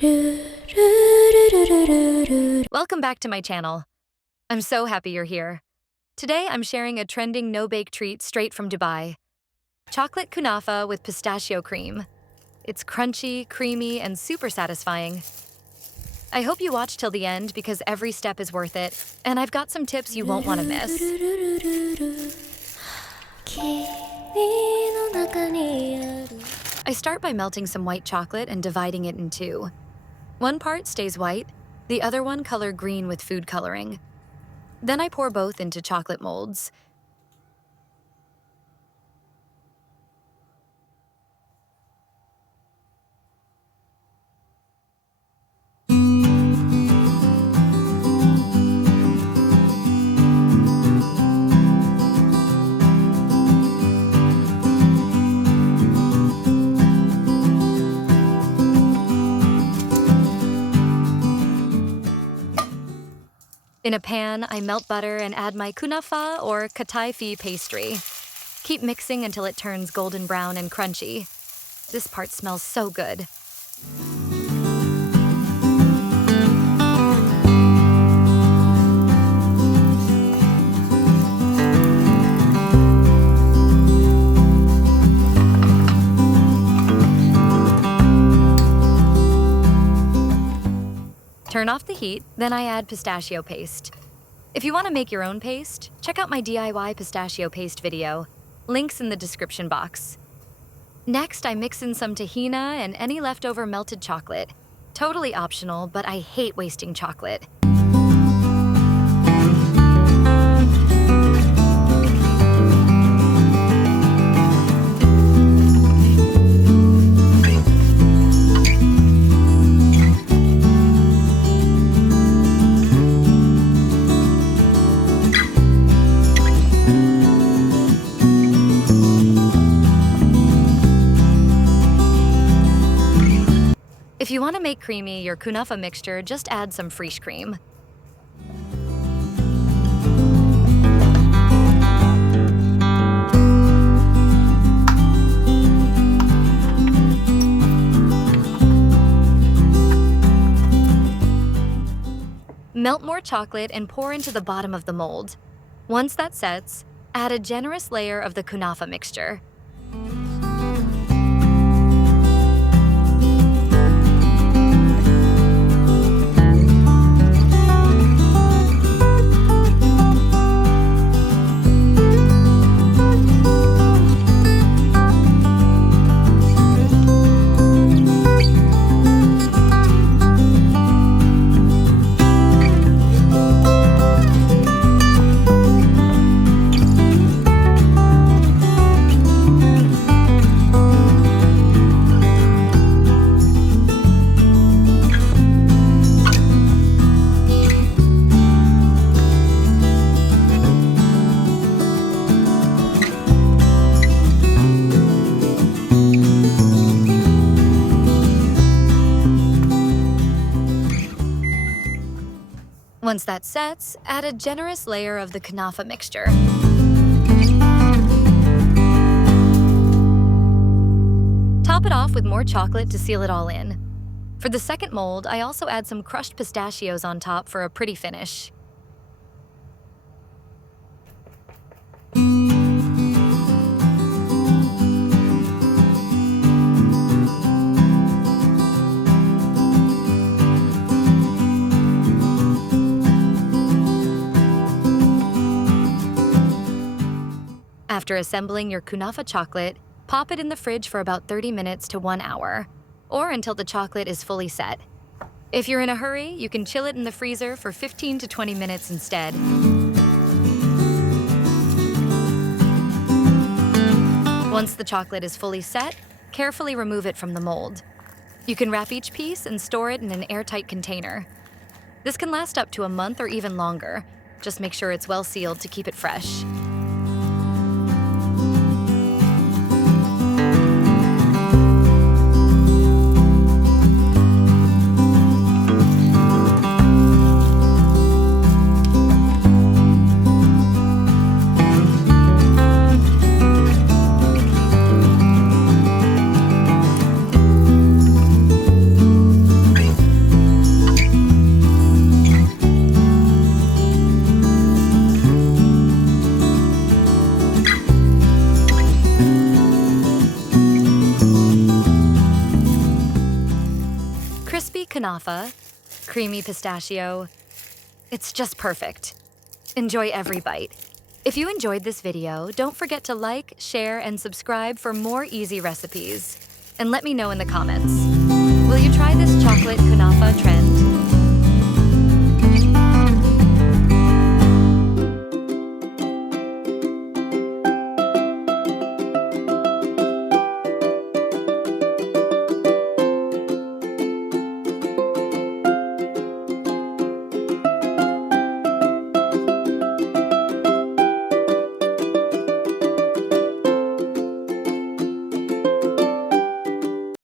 Welcome back to my channel. I'm so happy you're here. Today I'm sharing a trending no-bake treat straight from Dubai. Chocolate kunafa with pistachio cream. It's crunchy, creamy, and super satisfying. I hope you watch till the end because every step is worth it, and I've got some tips you won't want to miss. I start by melting some white chocolate and dividing it in two. One part stays white, the other one color green with food coloring. Then I pour both into chocolate molds. In a pan, I melt butter and add my Kunafa or Konafah pastry. Keep mixing until it turns golden brown and crunchy. This part smells so good. Turn off the heat, then I add pistachio paste. If you want to make your own paste, check out my DIY pistachio paste video. Links in the description box. Next, I mix in some tahina and any leftover melted chocolate. Totally optional, but I hate wasting chocolate. If you want to make creamy your Kunafa mixture, just add some fresh cream. Melt more chocolate and pour into the bottom of the mold. Once that sets, add a generous layer of the Kunafa mixture. Once that sets, add a generous layer of the Konafah mixture. Top it off with more chocolate to seal it all in. For the second mold, I also add some crushed pistachios on top for a pretty finish. After assembling your Kunafa chocolate, pop it in the fridge for about 30 minutes to 1 hour, or until the chocolate is fully set. If you're in a hurry, you can chill it in the freezer for 15 to 20 minutes instead. Once the chocolate is fully set, carefully remove it from the mold. You can wrap each piece and store it in an airtight container. This can last up to a month or even longer. Just make sure it's well sealed to keep it fresh. Crispy Kunafa, creamy pistachio. It's just perfect. Enjoy every bite. If you enjoyed this video, don't forget to like, share, and subscribe for more easy recipes. And let me know in the comments. Will you try this chocolate Kunafa trend?